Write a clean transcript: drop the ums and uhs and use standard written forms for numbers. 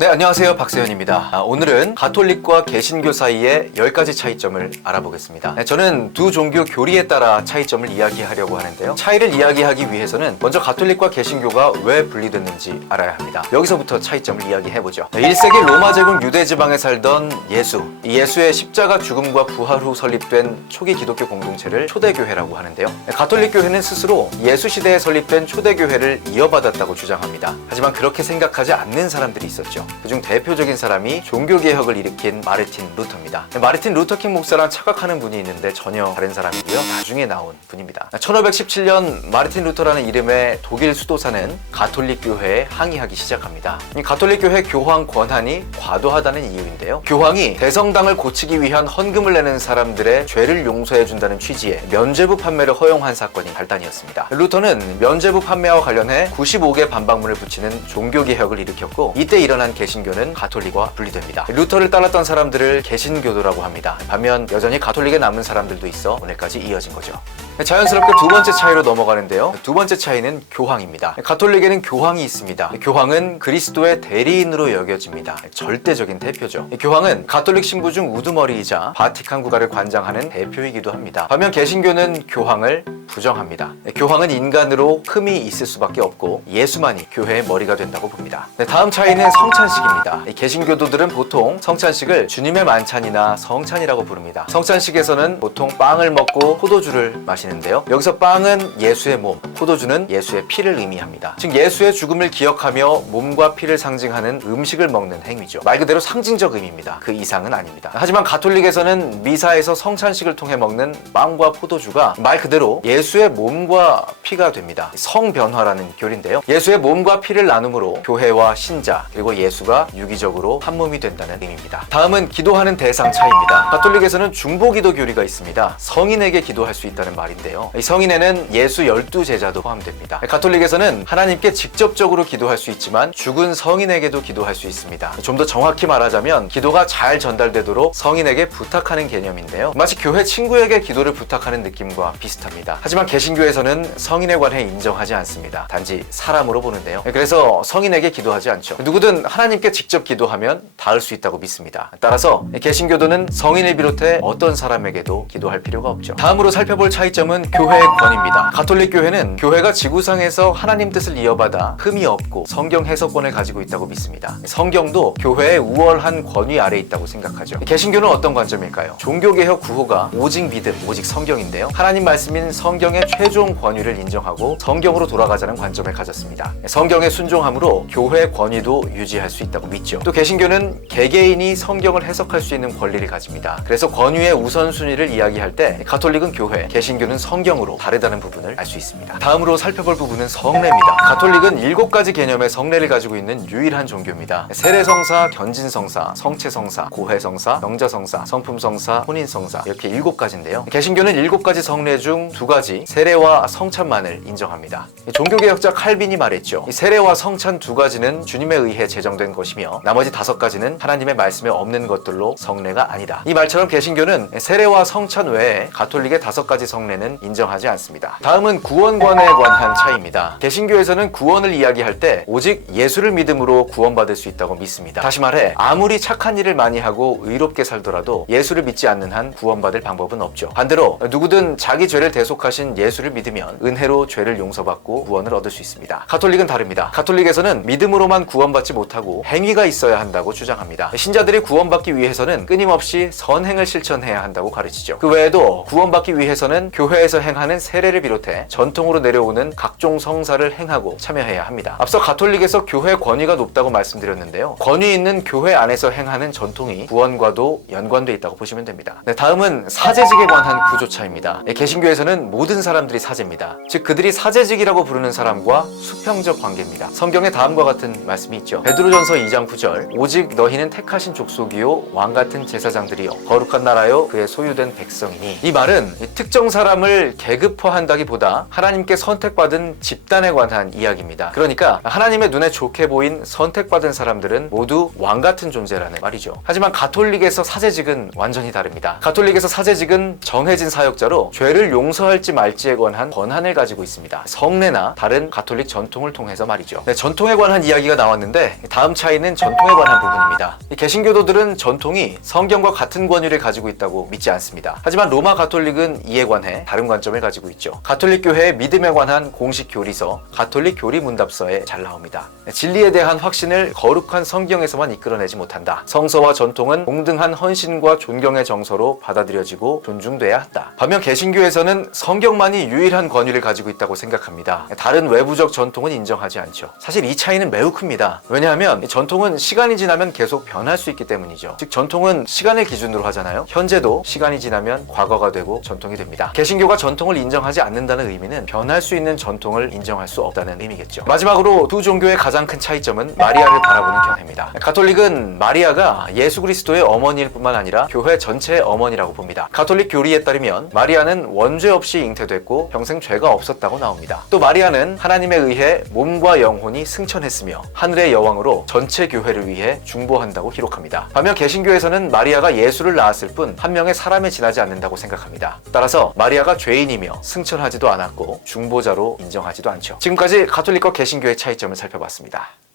네, 안녕하세요. 박세현입니다. 오늘은 가톨릭과 개신교 사이의 10가지 차이점을 알아보겠습니다. 저는 두 종교 교리에 따라 차이점을 이야기하려고 하는데요. 차이를 이야기하기 위해서는 먼저 가톨릭과 개신교가 왜 분리됐는지 알아야 합니다. 여기서부터 차이점을 이야기해보죠. 1세기 로마 제국 유대 지방에 살던 예수. 이 예수의 십자가 죽음과 부활 후 설립된 초기 기독교 공동체를 초대교회라고 하는데요. 가톨릭 교회는 스스로 예수 시대에 설립된 초대교회를 이어받았다고 주장합니다. 하지만 그렇게 생각하지 않는 사람들이 있었죠. 그중 대표적인 사람이 종교개혁을 일으킨 마르틴 루터입니다. 마르틴 루터킹 목사란 착각하는 분이 있는데 전혀 다른 사람이고요. 나중에 나온 분입니다. 1517년 마르틴 루터라는 이름의 독일 수도사는 가톨릭 교회에 항의하기 시작합니다. 이 가톨릭 교회 교황 권한이 과도하다는 이유인데요. 교황이 대성당을 고치기 위한 헌금을 내는 사람들의 죄를 용서해준다는 취지의 면죄부 판매를 허용한 사건이 발단이었습니다. 루터는 면죄부 판매와 관련해 95개 반박문을 붙이는 종교개혁을 일으켰고, 이때 일어난 개신교는 가톨릭과 분리됩니다. 루터를 따랐던 사람들을 개신교도라고 합니다. 반면 여전히 가톨릭에 남은 사람들도 있어 오늘까지 이어진 거죠. 자연스럽게 두 번째 차이로 넘어가는데요. 두 번째 차이는 교황입니다. 가톨릭에는 교황이 있습니다. 교황은 그리스도의 대리인으로 여겨집니다. 절대적인 대표죠. 교황은 가톨릭 신부 중 우두머리이자 바티칸 국가를 관장하는 대표이기도 합니다. 반면 개신교는 교황을 부정합니다. 교황은 인간으로 흠이 있을 수밖에 없고 예수만이 교회의 머리가 된다고 봅니다. 다음 차이는 성찬식입니다. 개신교도들은 보통 성찬식을 주님의 만찬이나 성찬이라고 부릅니다. 성찬식에서는 보통 빵을 먹고 포도주를 마시는데요. 여기서 빵은 예수의 몸, 포도주는 예수의 피를 의미합니다. 즉 예수의 죽음을 기억하며 몸과 피를 상징하는 음식을 먹는 행위죠. 말 그대로 상징적 의미입니다. 그 이상은 아닙니다. 하지만 가톨릭에서는 미사에서 성찬식을 통해 먹는 빵과 포도주가 말 그대로 예수의 몸과 피가 됩니다. 성변화라는 교리인데요. 예수의 몸과 피를 나눔으로 교회와 신자 그리고 예수가 유기적으로 한 몸이 된다는 의미입니다. 다음은 기도하는 대상 차이입니다. 가톨릭에서는 중보기도 교리가 있습니다. 성인에게 기도할 수 있다는 말인데요. 이 성인에는 예수 12제자도 포함됩니다. 가톨릭에서는 하나님께 직접적으로 기도할 수 있지만 죽은 성인에게도 기도할 수 있습니다. 좀 더 정확히 말하자면 기도가 잘 전달되도록 성인에게 부탁하는 개념인데요. 마치 교회 친구에게 기도를 부탁하는 느낌과 비슷합니다. 하지만 개신교에서는 성인에 관해 인정하지 않습니다. 단지 사람으로 보는데요. 그래서 성인에게 기도하지 않죠. 누구든 하나님께 직접 기도하면 닿을 수 있다고 믿습니다. 따라서 개신교도는 성인을 비롯해 어떤 사람에게도 기도할 필요가 없죠. 다음으로 살펴볼 차이점은 교회의 권위입니다. 가톨릭 교회는 교회가 지구상에서 하나님 뜻을 이어받아 흠이 없고 성경 해석권을 가지고 있다고 믿습니다. 성경도 교회의 우월한 권위 아래에 있다고 생각하죠. 개신교는 어떤 관점일까요? 종교개혁 구호가 오직 믿음, 오직 성경인데요. 하나님 말씀인 성경의 최종 권위를 인정하고 성경으로 돌아가자는 관점을 가졌습니다. 성경에 순종함으로 교회 권위도 유지할 수 있다고 믿죠. 또 개신교는 개개인이 성경을 해석할 수 있는 권리를 가집니다. 그래서 권위의 우선순위를 이야기할 때 가톨릭은 교회, 개신교는 성경으로 다르다는 부분을 알 수 있습니다. 다음으로 살펴볼 부분은 성례입니다. 가톨릭은 7가지 개념의 성례를 가지고 있는 유일한 종교입니다. 세례성사, 견진성사, 성체성사, 고해성사, 영자성사, 성품성사, 혼인성사 이렇게 7가지인데요. 개신교는 7가지 성례 중 2가지 세례와 성찬만을 인정합니다. 종교개혁자 칼빈이 말했죠. 세례와 성찬 2가지는 주님에 의해 제정된 것이며 나머지 5가지는 하나님의 말씀에 없는 것들로 성례가 아니다. 이 말처럼 개신교는 세례와 성찬 외에 가톨릭의 5가지 성례는 인정하지 않습니다. 다음은 구원관에 관한 차이입니다. 개신교에서는 구원을 이야기할 때 오직 예수를 믿음으로 구원받을 수 있다고 믿습니다. 다시 말해 아무리 착한 일을 많이 하고 의롭게 살더라도 예수를 믿지 않는 한 구원받을 방법은 없죠. 반대로 누구든 자기 죄를 대속하신 예수를 믿으면 은혜로 죄를 용서받고 구원을 얻을 수 있습니다. 가톨릭은 다릅니다. 가톨릭에서는 믿음으로만 구원받지 못하고 행위가 있어야 한다고 주장합니다. 신자들이 구원받기 위해서는 끊임없이 선행을 실천해야 한다고 가르치죠. 그 외에도 구원받기 위해서는 교회에서 행하는 세례를 비롯해 전통으로 내려오는 각종 성사를 행하고 참여해야 합니다. 앞서 가톨릭에서 교회 권위가 높다고 말씀드렸는데요. 권위 있는 교회 안에서 행하는 전통이 구원과도 연관돼 있다고 보시면 됩니다. 다음은 사제직에 관한 구조차입니다. 개신교에서는 모든 사람들이 사제입니다. 즉 그들이 사제직이라고 부르는 사람과 수평적 관계입니다. 성경에 다음과 같은 말씀이 있죠. 베드로전서 2장 9절 오직 너희는 택하신 족속이요 왕같은 제사장들이요 거룩한 나라요 그의 소유된 백성이니. 이 말은 특정 사람을 계급화한다기보다 하나님께 선택받은 집단에 관한 이야기입니다. 그러니까 하나님의 눈에 좋게 보인 선택받은 사람들은 모두 왕같은 존재라는 말이죠. 하지만 가톨릭에서 사제직은 완전히 다릅니다. 가톨릭에서 사제직은 정해진 사역자로 죄를 용서할지 말지에 관한 권한을 가지고 있습니다. 성례나 다른 가톨릭 전통을 통해서 말이죠. 전통에 관한 이야기가 나왔는데 다음 다음 차이는 전통에 관한 부분입니다. 이 개신교도들은 전통이 성경과 같은 권위를 가지고 있다고 믿지 않습니다. 하지만 로마 가톨릭은 이에 관해 다른 관점을 가지고 있죠. 가톨릭 교회의 믿음에 관한 공식 교리서, 가톨릭 교리 문답서에 잘 나옵니다. 진리에 대한 확신을 거룩한 성경에서만 이끌어내지 못한다. 성서와 전통은 동등한 헌신과 존경의 정서로 받아들여지고 존중돼야 한다. 반면 개신교에서는 성경만이 유일한 권위를 가지고 있다고 생각합니다. 다른 외부적 전통은 인정하지 않죠. 사실 이 차이는 매우 큽니다. 왜냐하면 전통은 시간이 지나면 계속 변할 수 있기 때문이죠. 즉 전통은 시간을 기준으로 하잖아요. 현재도 시간이 지나면 과거가 되고 전통이 됩니다. 개신교가 전통을 인정하지 않는다는 의미는 변할 수 있는 전통을 인정할 수 없다는 의미겠죠. 마지막으로 두 종교의 가장 큰 차이점은 마리아를 바라보는 견해입니다. 가톨릭은 마리아가 예수 그리스도의 어머니일 뿐만 아니라 교회 전체의 어머니라고 봅니다. 가톨릭 교리에 따르면 마리아는 원죄 없이 잉태됐고 평생 죄가 없었다고 나옵니다. 또 마리아는 하나님에 의해 몸과 영혼이 승천했으며 하늘의 여왕으로 전체 교회를 위해 중보한다고 기록합니다. 반면 개신교에서는 마리아가 예수를 낳았을 뿐 한 명의 사람에 지나지 않는다고 생각합니다. 따라서 마리아가 죄인이며 승천하지도 않았고 중보자로 인정하지도 않죠. 지금까지 가톨릭과 개신교의 차이점을 살펴봤습니다.